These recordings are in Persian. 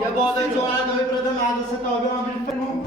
يا بعد جوعان دوي برده مدرسه تابع عم بالفنون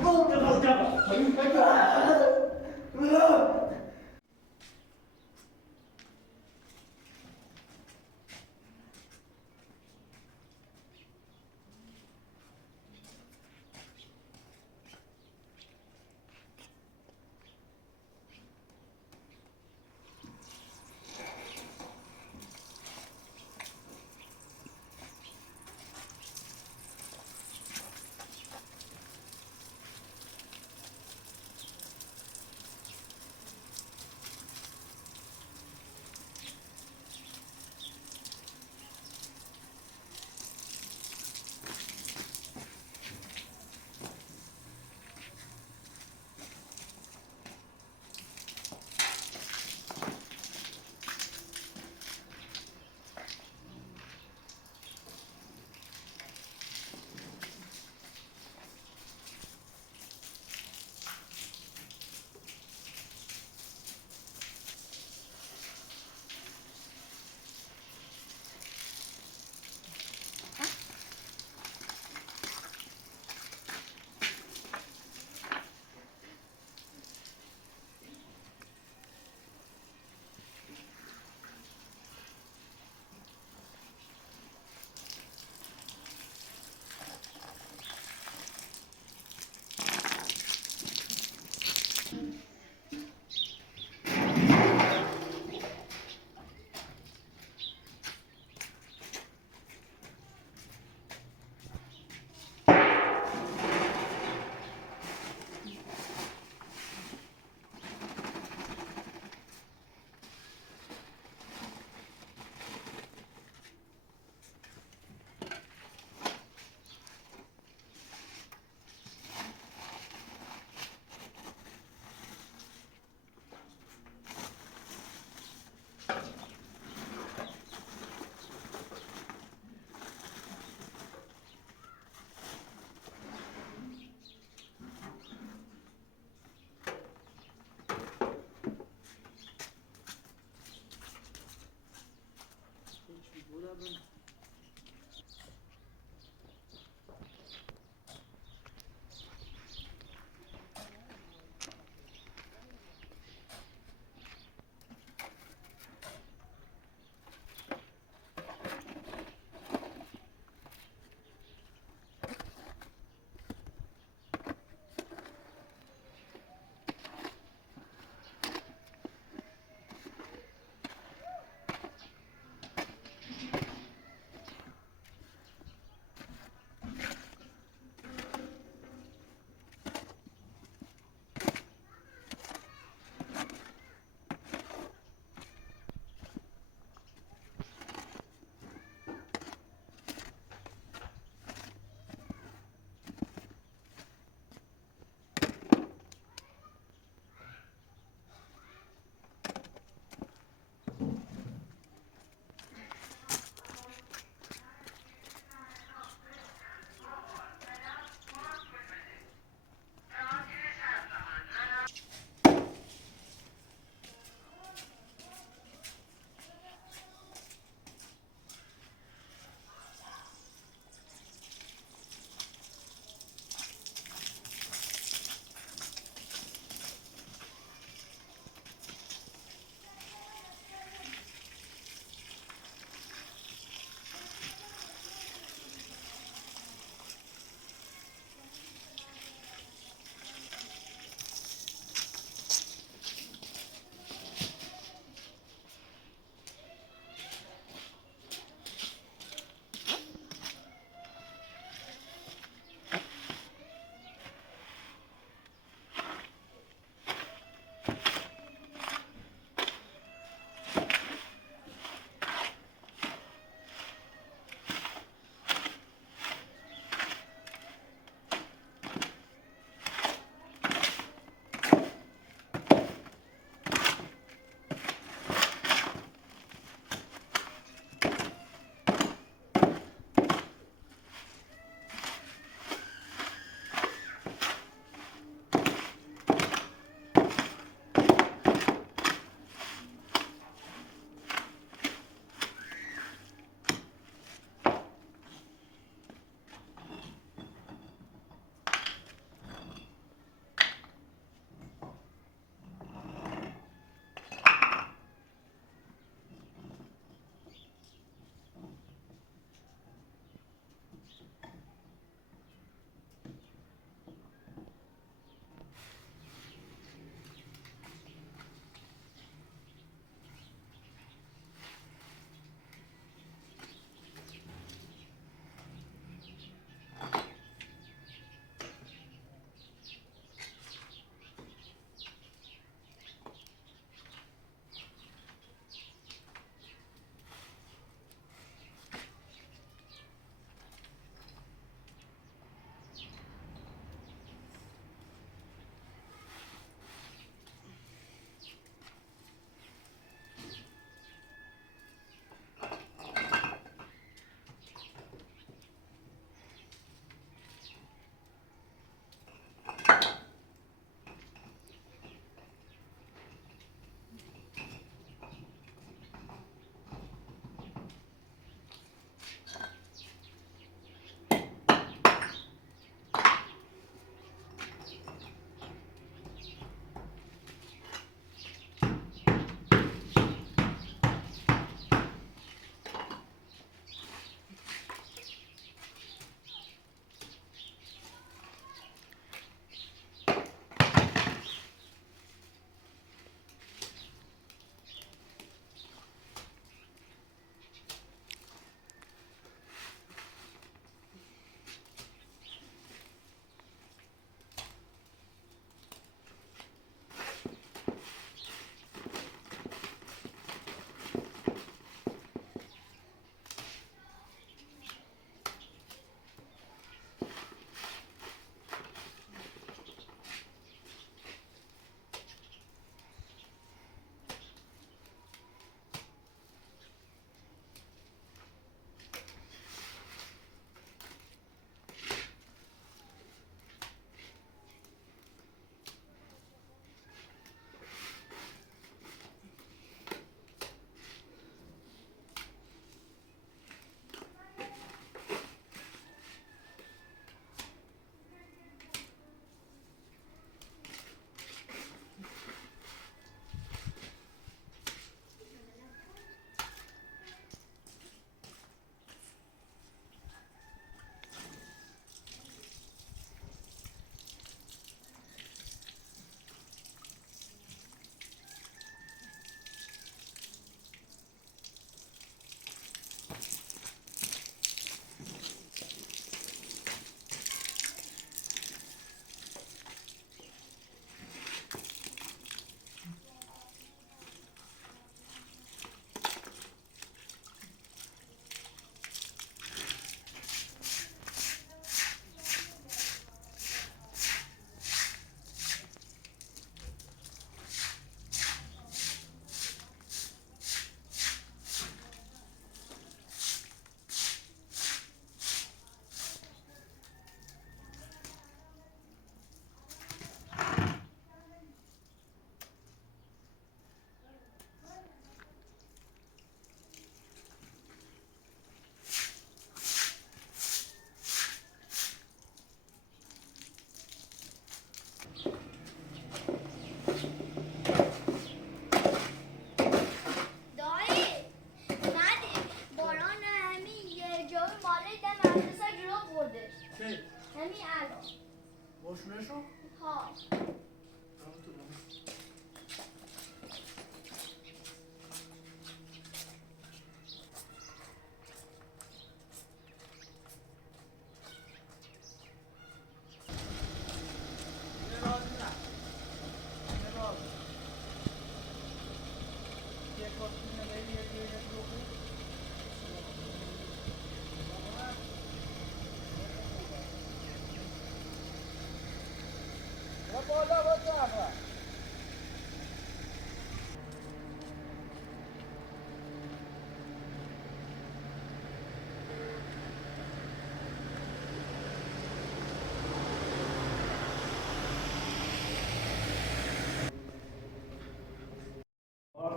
روشونشو؟ ها.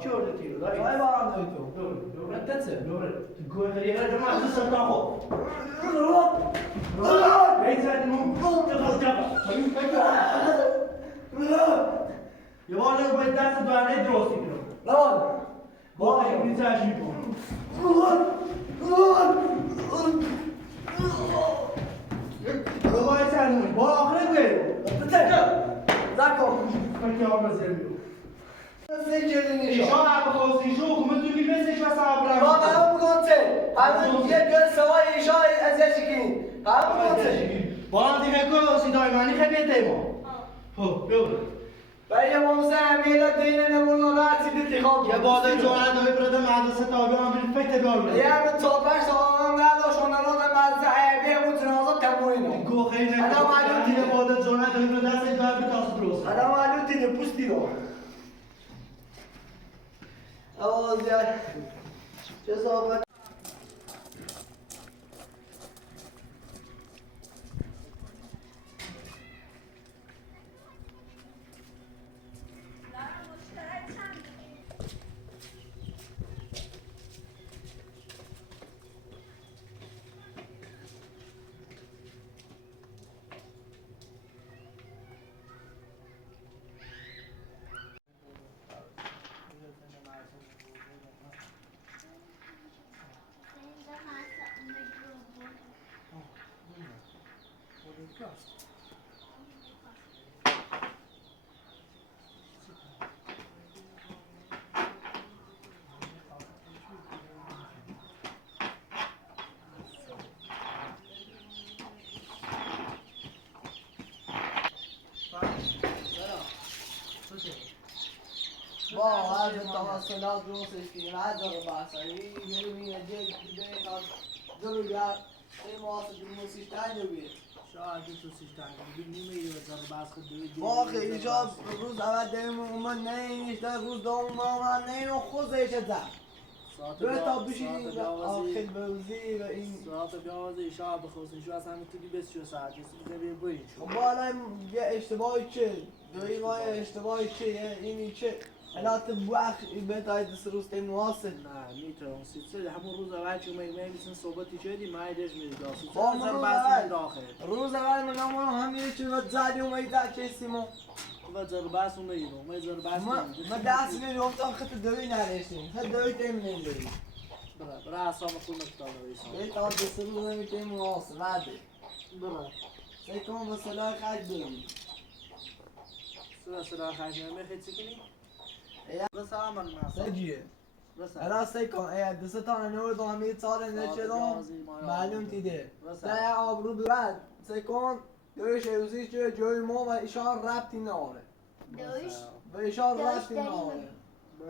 چه ورده تیرو داری؟ وای بارم دوی تو دوره تتسه دوره تو گوه خیلی را جمع از سر تاخو بیت زدیم یه بار نگو باید دست دوانه درستی کنم لان با خیلی بیت زشمی کن یه باید سرمونی با آخره گوه تتسه زکو که آب زمین سیکلی نیشا ایشا عبا خواستی شو خمه تو بیمسش و صبرم ما همون گوته همون یه گل سوای ایشا از یشکی همون گوته با هم دیگه که دایمانی خیلی تیما خب بگو برای موسى عميلة دينا نقول له لا تزيد لي خالص یه باده جوانه دایی برده مدرسه تابعه هم بیل فکر بیارم يا من توباش صوام نداشت و نرود مزعبه و تنازل تموینو گو خیلی نکنم الان معلوم یه باده جوانه دایی برده دست دار بی تاسو درست انا معلوم تيني بوستي له اوه زياد جزاك با هر تواصلات درستش کنیم هر جا رو بحثایی میریم جد بیت ضروریات این مواسط موسیقی نبید شاید تو سیستم نیمه یه بزن بس خود ما خیلی جا روز اول داریم اومد نیست روز دوم اومد نیم و خوزش زد دو تا بشینیم آخر بوزی و این ساعت 12 شب بخواستین شو از همین تو 24 ساعت بیا بریم شو خب حالا یه اشتباهی چه دویقای اشتباهی چه اینی چه الان تو بوخ بهتای دست روز تیم مواسط نه میتونم سیستم همون روز اول که میسن صحبتی شدی مایدش میری داست خب من بس داخل روز اول من همین چیز رو زدی و میداد چه سیمو و زر بس اون میرو ما زر بس ما دست نمیدونم تا خط دوی نداشتیم خط دوی تیم نمیدونیم برا اسام خود نکتال نویسم یه تا دست روز نمیتونیم مواسط وعده برا سیکون به صلاح خرج داریم سلام خیلی میخوای چی کنی بس عمل ما سجیه بس الان سیکون ای دست تا نورد و همین سال نشدم معلوم دیده سعی آبرو بعد سیکون دویش ایوزیش جوی ما و اشار ربطی ناره دویش و اشار ربطی ناره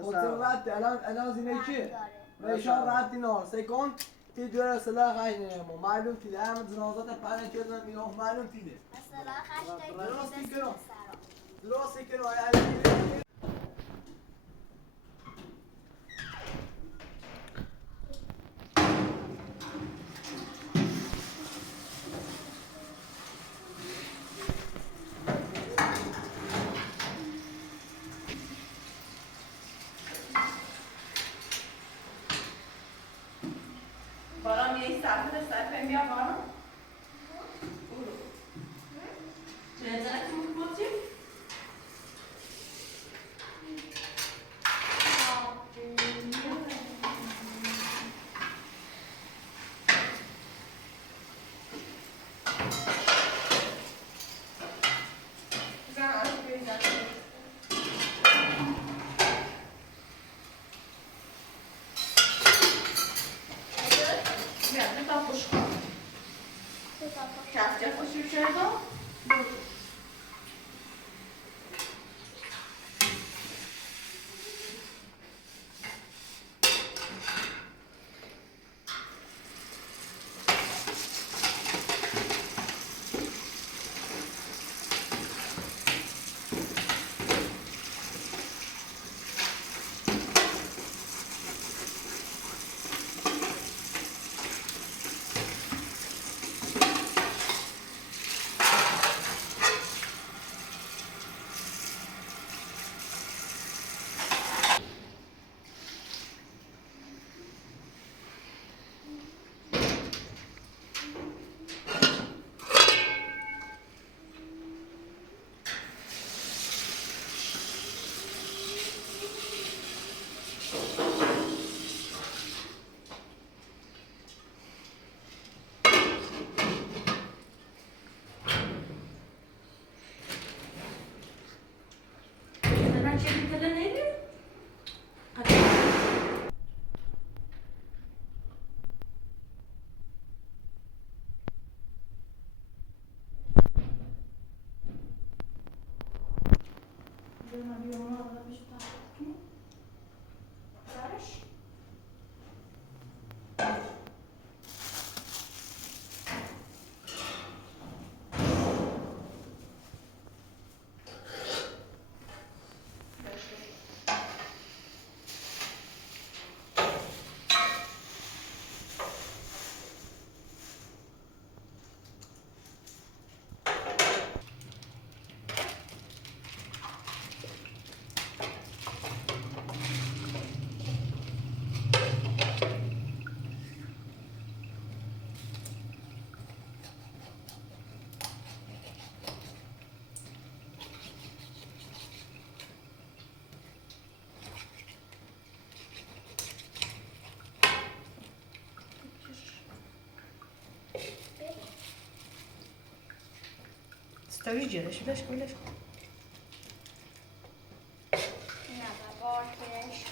خودتون ربطی الان زینه چیه؟ و اشار ربطی ناره سیکون تی جوی سلاح خیلی نمو معلوم دیده همه زنازات پنه کردن میگم معلوم دیده مثلا خشتایی درستی دست کنم. سرا درستی که رای Bana bir ise arkadaşlar ben bir yapalım. Cezene kim tutayım? ما بيوم والله مش بتاعتك تعرفش تستويش جلش ليش ليش نه باباش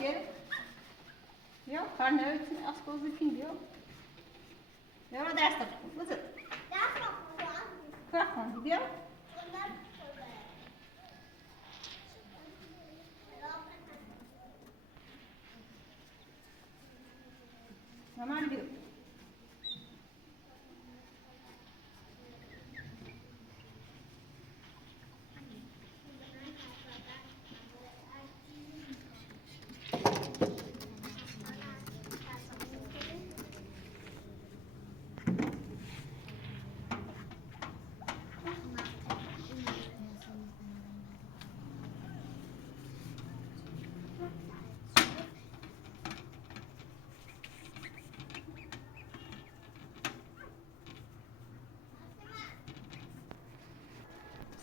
gel. Ja, karnı öğütün, az bozdu film diyor. Ya da ders tapın, nasıl? Kalkın, gidiyor. Hemen gidiyor.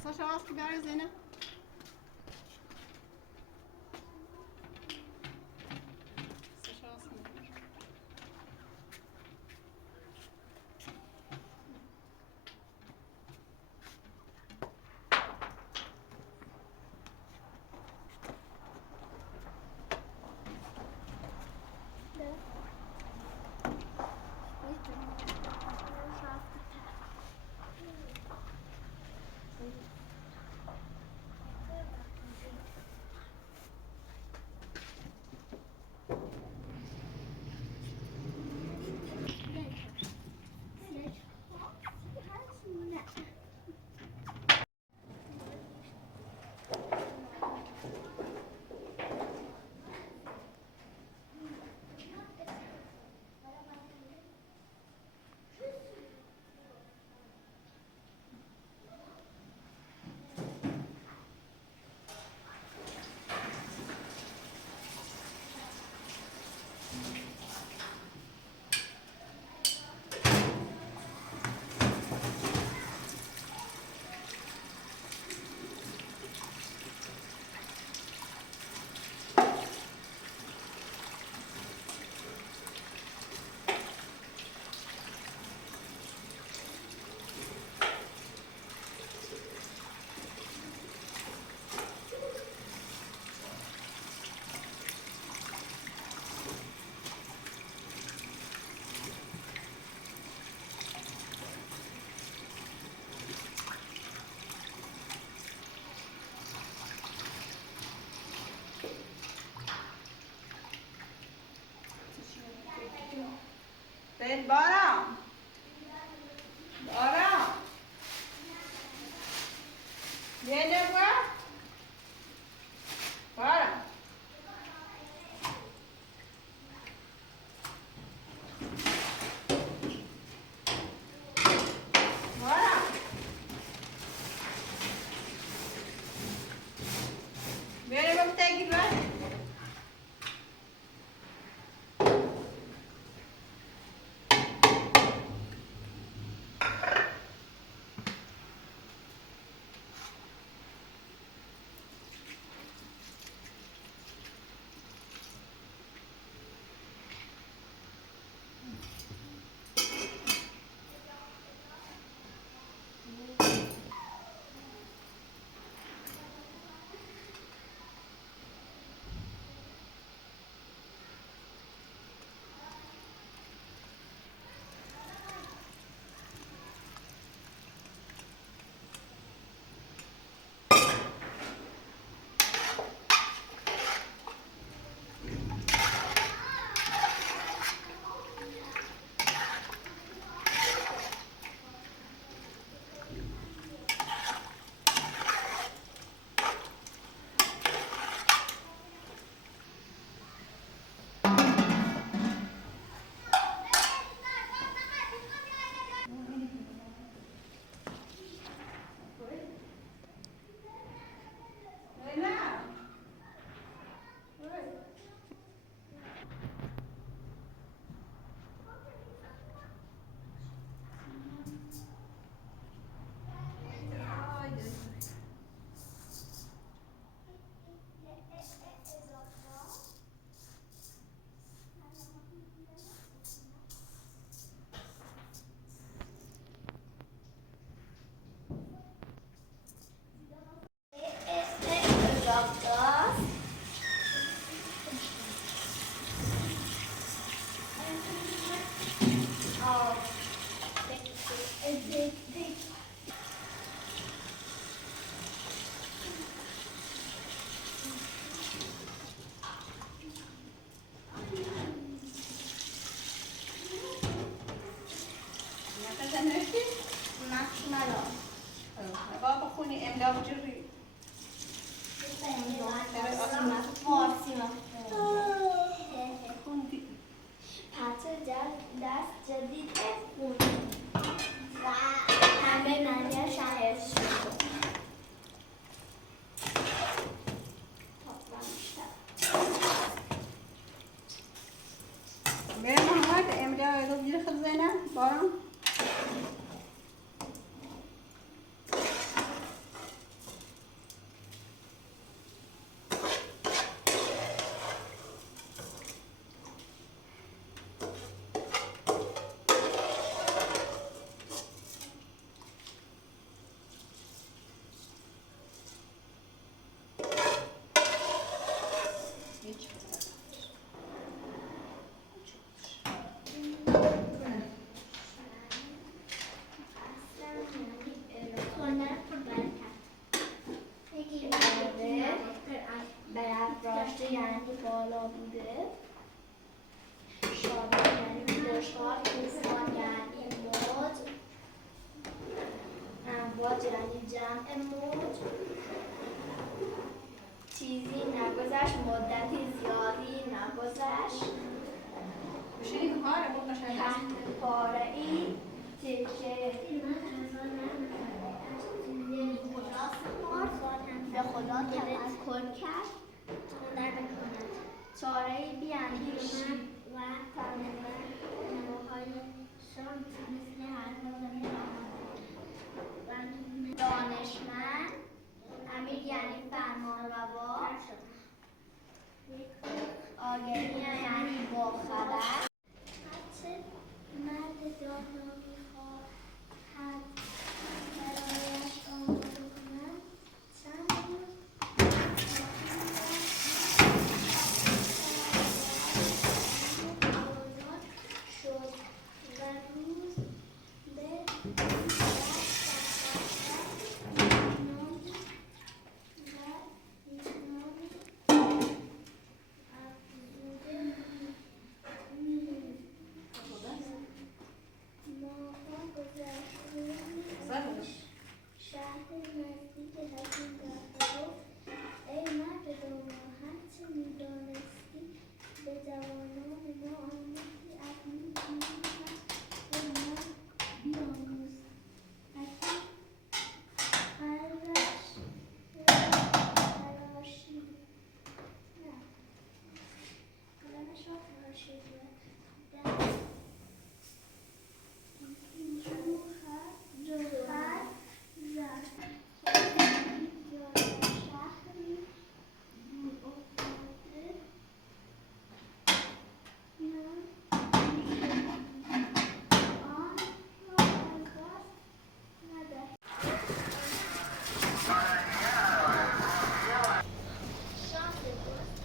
Sascha, hast du geile Sehne? Sascha, hast du Tên Bara. Bara. Lên đâu quá. Bara. Bara. Mere vaqt है कि बात بریم محمد امریا ایدو زیر خود زینه بارم برافراشته یعنی بالا بوده، شادی یعنی خوشحال، طوفان یعنی موج، امواج یعنی جمع موج، چیزی نگذشت، مدتی زیادی نگذشت، تحت پاره ای تکه به خدا تفکر کرد چاره‌ای بیاندیشید و تنوهای شام مثل دانشمند امیر یعنی فرمانروا آگهی یعنی باخبر هرچه مرد دانا می‌خواهد برایش آماده کند چند روز شد و روز به شهر نزدیک حکیم در گفت ای مرد دانا هرچه می‌دانستی به جوانان ما آموزی اکنون به ما بیاموز حکیم قلمش را تراشید و در جوهر زد شهری افتاده آن را از دست ندهید شانس درست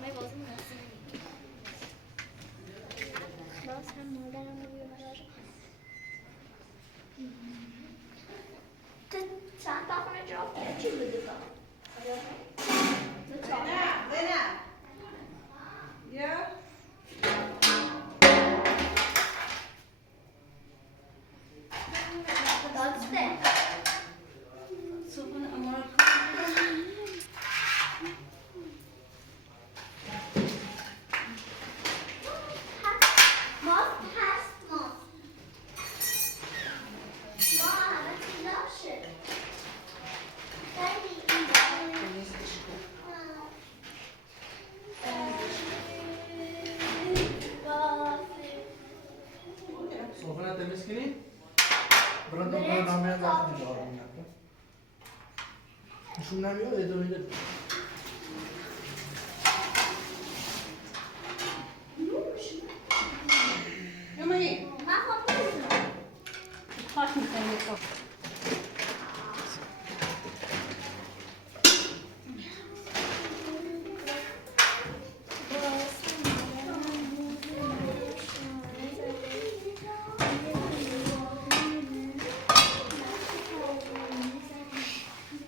برنامه بازی مناسب باز هم مادرم رو بیار تو چند تا خونه جواب کرد چی بوده تا؟ دادسته ماست هست ماست ما همه چی داشته خیلی صحبت تمیز کنی؟ برنامه وقت جارو میاد. نشون نمیاد ادامه بده. من خود نمیدونم خاک میکنی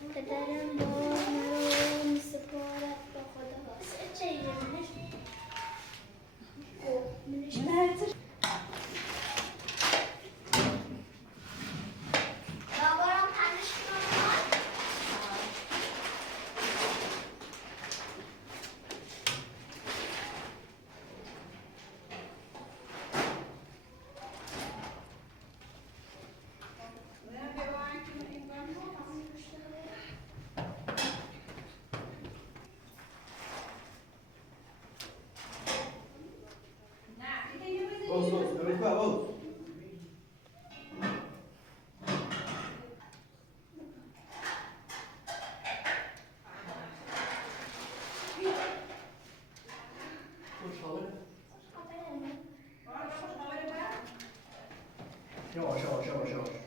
تو پدرم با مرا میسپارد به خدا چه ایه منش بابارم تنش کنم باز ببین باز. Yavaş yavaş yavaş yavaş.